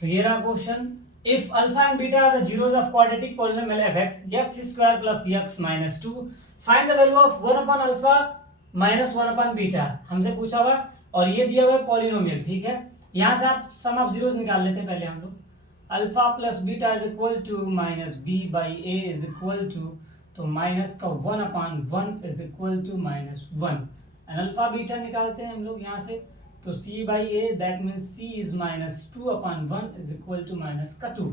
तो ये रहा question, if alpha and beta are the zeros of quadratic polynomial fx x square plus x minus 2, find the value of 1 upon alpha minus 1 upon beta, हमसे पूछा हुआ और ये दिया हुआ है पॉलिनोमियल, ठीक है। यहाँ से आप सम ऑफ जीरोस निकाल लेते हैं पहले हम लोग, alpha plus beta is equal to minus B by A is equal to, तो माइनस का 1 upon 1 is equal to minus 1, and alpha beta निकालते हैं हम लोग यहाँ से, तो c by A that means c is minus 2 upon 1 is equal to minus का 2।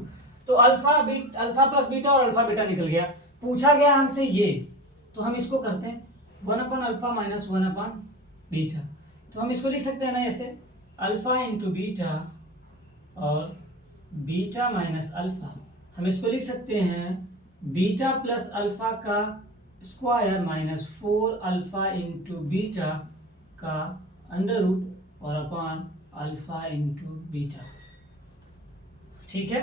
तो अल्फा प्लस बीटा और अल्फा बीटा निकल गया। पूछा गया हमसे ये, तो हम इसको करते हैं 1 upon alpha minus 1 upon beta, तो हम इसको लिख सकते हैं ना ऐसे, अल्फा इंटू बीटा और बीटा माइनस अल्फा, हम इसको लिख सकते हैं बीटा प्लस अल्फा का square minus 4 alpha into beta का अंडर रूट और अपॉन अल्फा इंटू बीटा, ठीक है।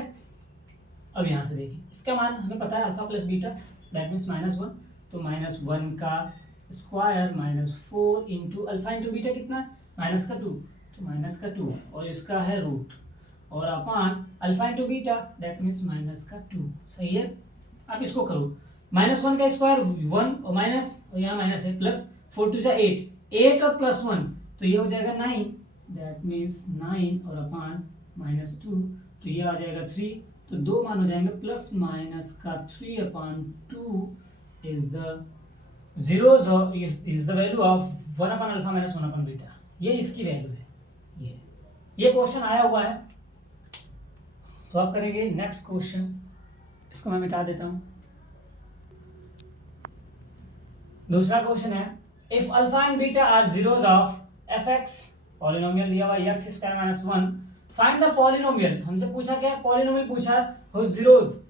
अब यहाँ से देखिए इसका मान हमें पता है alpha plus beta that means minus 1, तो माइनस 1 का square minus 4 into alpha into beta कितना है माइनस का 2, तो माइनस का 2 और इसका है रूट और upon alpha into beta that means minus का 2, सही है। आप इसको करो, माइनस 1 का स्क्वायर 1 और माइनस और यहाँ माइनस है प्लस 4 टू 8, 8 और प्लस 1 तो ये हो जाएगा 9, दैट मीन्स 9 और अपॉन माइनस 2, तो ये आ जाएगा 3, तो दो मान हो जाएंगे प्लस माइनस का 3 upon 2 is the zeros of is the value of 1 upon alpha minus 1 upon beta, ये इसकी वैल्यू है। ये क्वेश्चन आया हुआ है, तो आप करेंगे नेक्स्ट क्वेश्चन, इसको मैं मिटा देता हूं। दूसरा क्वेश्चन है, if alpha and beta are zeros of fx, polynomial दिया हुआ x square minus 1, find the polynomial, हमसे पूछा क्या है पॉलिनोमियल पूछा whose zeros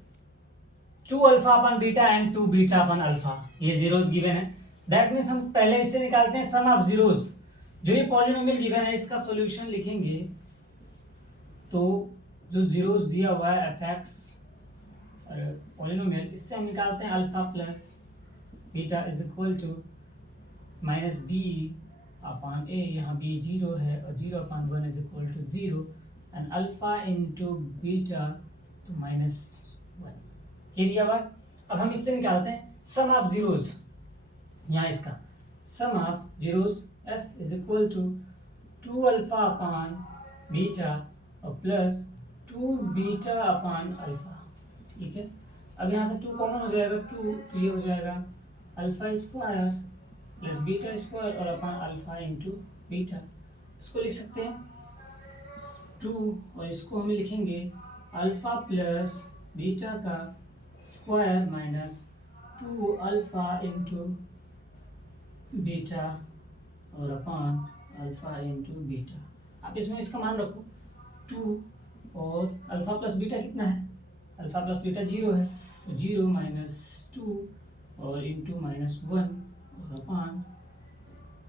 2 alpha upon beta and 2 beta upon alpha, ये जीरोस गिवन है, दैट मीन्स हम पहले इससे निकालते हैं सम ऑफ जीरोस, जो ये पॉलिनोमियल गिवन है इसका सॉल्यूशन लिखेंगे, तो जो जीरोस दिया हुआ है fx पॉलिनोमियल, इससे हम निकालते हैं alpha plus beta is equal to minus B upon A, यहाँ बी 0 है और 0 upon 1 is equal to 0, and alpha into beta तो माइनस 1, ये दिया हुआ। अब हम इससे निकालते हैं सम ऑफ जीरोस, यहाँ इसका sum of zeros S is equal to 2 alpha upon beta और प्लस 2 बीटा अपॉन अल्फा, ठीक है। अब यहाँ से 2 कॉमन हो जाएगा 2, तो ये हो जाएगा alpha square plus beta square और अपॉन अल्फा इंटू बीटा, इसको लिख सकते हैं 2 और इसको हम लिखेंगे अल्फा प्लस बीटा का square minus 2 alpha into beta और अपॉन अल्फा इंटू बीटा। आप इसमें इसका मान रखो 2 और अल्फा प्लस बीटा कितना है, अल्फा प्लस बीटा 0 है, तो 0 माइनस 2 और इंटू माइनस 1 और upon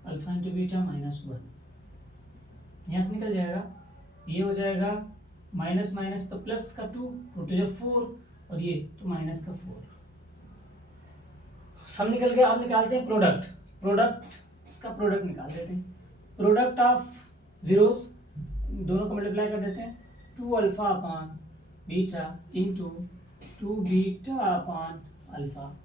alpha into beta minus 1, यहाँ से निकल जाएगा, ये हो जाएगा माइनस माइनस तो प्लस का 2 टू जो 4 और ये तो माइनस का 4, सब निकल गया। अब निकालते हैं प्रोडक्ट इसका प्रोडक्ट निकाल देते हैं, प्रोडक्ट ऑफ जीरोस दोनों को मल्टीप्लाई कर देते हैं, 2 alpha upon beta into 2 beta upon alpha,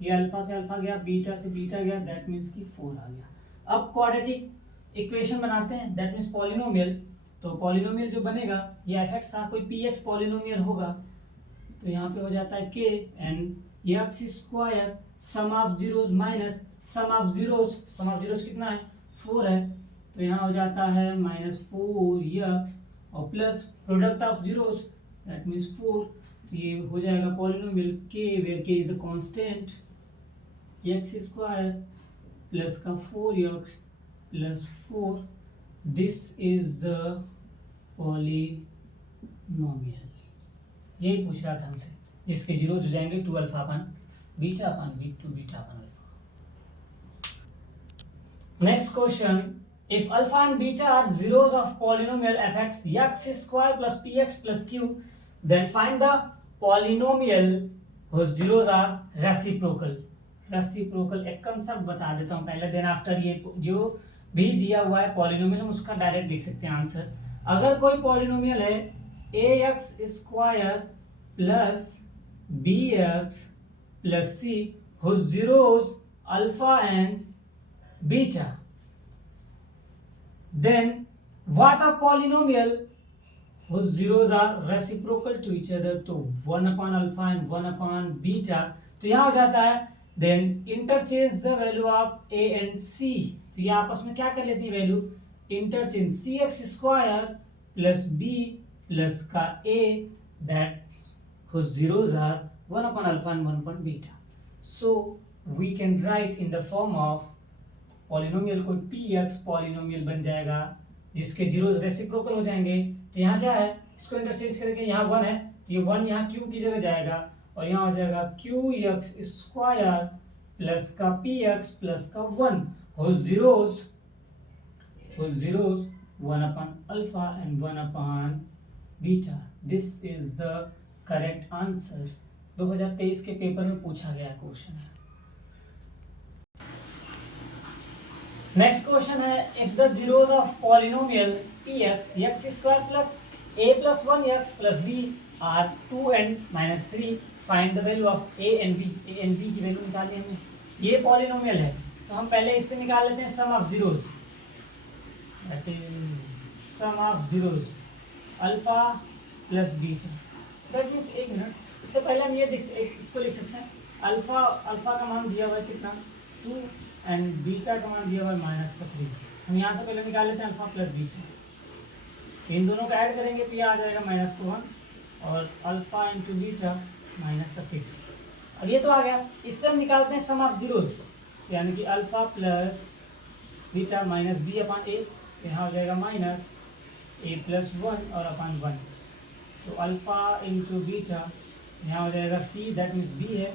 ये अल्फा से अल्फा गया, बीटा से बीटा गया, दैट मीन्स कि 4 आ गया। अब क्वाड्रेटिक इक्वेशन बनाते हैं, दैट मीन्स पॉलिनोमियल, तो पॉलिनोमियल जो बनेगा ये fx था, कोई px पॉलिनोमियल होगा, तो यहाँ पे हो जाता है k and x square sum of zeros minus sum of zeros कितना है 4 है, तो यहाँ हो जाता है माइनस 4x और plus product of zeros that means 4, तो ये हो जाएगा polynomial k where k is the constant, x square plus का 4x plus 4, this is the polynomial, यही पूछ रहा था हमसे, जिसके जीरो हो जाएंगे 2 alpha upon beta upon 2 beta upon alpha. Next question, if alpha and beta are zeros of polynomial fx x square plus px plus q, then find the polynomial whose zeros are reciprocal. एक concept बता देता हूँ पहले, then after ये जो भी दिया हुआ है पॉलिनोमियल हम उसका डायरेक्ट लिख सकते हैं आंसर। अगर कोई पॉलिनोमियल है ax square plus bx plus c whose zeros alpha and beta. Then what a polynomial whose zeros are reciprocal to each other, तो 1 upon alpha and 1 upon beta, तो यहाँ हो जाता है then interchange the value of a and c, तो ये आपस में क्या कर लेती है value, interchange cx square plus b plus का a that whose zeros are 1 upon alpha and 1 upon beta. So we can write in the form of polynomial को px पॉलिनोमियल बन जाएगा जिसके जीरोस रेसिप्रोकल हो जाएंगे, तो यहाँ क्या है, इसको इंटरचेंज करके यहाँ 1 है तो ये 1 यहाँ q की जगह जाएगा और यहाँ हो जाएगा qx स्क्वायर प्लस का px प्लस का 1 whose zeros 1 upon alpha and 1 upon beta. This is the correct answer. 2023 के पेपर में पूछा गया क्वेश्चन है. नेक्स्ट क्वेश्चन है, if the zeros of polynomial px x square plus a plus 1x plus b are 2 and -3, find the value of a and b. a and b की value निकाली हमने. ये polynomial है तो हम पहले इससे निकाल लेते हैं sum of zeros, that is sum of zeros alpha plus beta. That means एक मिनट, इससे पहले हम ये इसको लिख सकते हैं, अल्फा का मान दिया हुआ है कितना 2 एंड बीटा का मान दिया हुआ है -3. हम यहाँ से पहले निकाल लेते हैं अल्फा प्लस बीटा, इन दोनों को ऐड करेंगे तो ये आ जाएगा -1 और अल्फा इंटू बीटा -6. अब ये तो आ गया, इससे हम निकालते हैं सम ऑफ जीरोस, यानी कि alpha plus beta minus B upon A, यहाँ हो जाएगा माइनस ए प्लस 1 और अपॉन 1, तो अल्फा इंटू बीटा यहाँ हो जाएगा सी, दैट मीन्स बी है,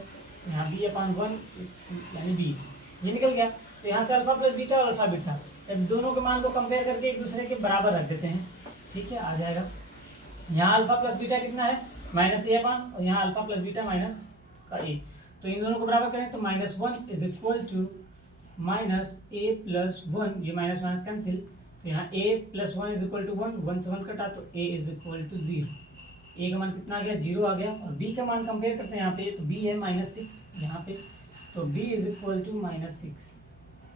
यहाँ बी अपॉन 1 यानी बी, ये निकल गया. तो यहाँ से अल्फा प्लस बीटा और अल्फा बीटा, अब दोनों के मान को कंपेयर करके एक दूसरे के बराबर रख देते हैं. ठीक है, आ जाएगा. यहाँ अल्फा प्लस बीटा कितना है -a अपॉन, और यहाँ अल्फा प्लस बीटा माइनस का a, तो इन दोनों को बराबर करें तो -1 is equal to -a plus 1, ये माइनस माइनस कैंसिल, तो यहाँ a plus 1 is equal to 1, 1 से 1 कटा तो a is equal to 0. a का मान कितना आ गया 0 आ गया, और b का मान कंपेयर करते हैं यहाँ पे, तो b है -6 यहाँ पे, तो b is equal to -6.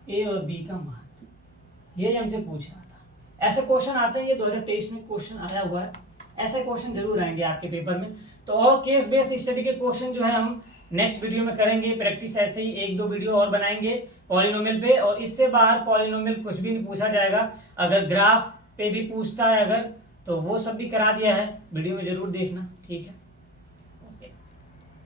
a और b का मान ये हमसे पूछ रहा था. ऐसे क्वेश्चन आते हैं, ये 2023 में क्वेश्चन आया हुआ है, ऐसे क्वेश्चन जरूर आएंगे आपके पेपर में. तो और केस बेस्ड स्टडी के क्वेश्चन जो है हम नेक्स्ट वीडियो में करेंगे, प्रैक्टिस ऐसे ही 1-2 वीडियो और बनाएंगे पॉलिनोमियल पे, और इससे बाहर पॉलिनोमियल कुछ भी नहीं पूछा जाएगा. अगर ग्राफ पे भी पूछता है अगर, तो वो सब भी करा दिया है, वीडियो में जरूर देखना. ठीक है.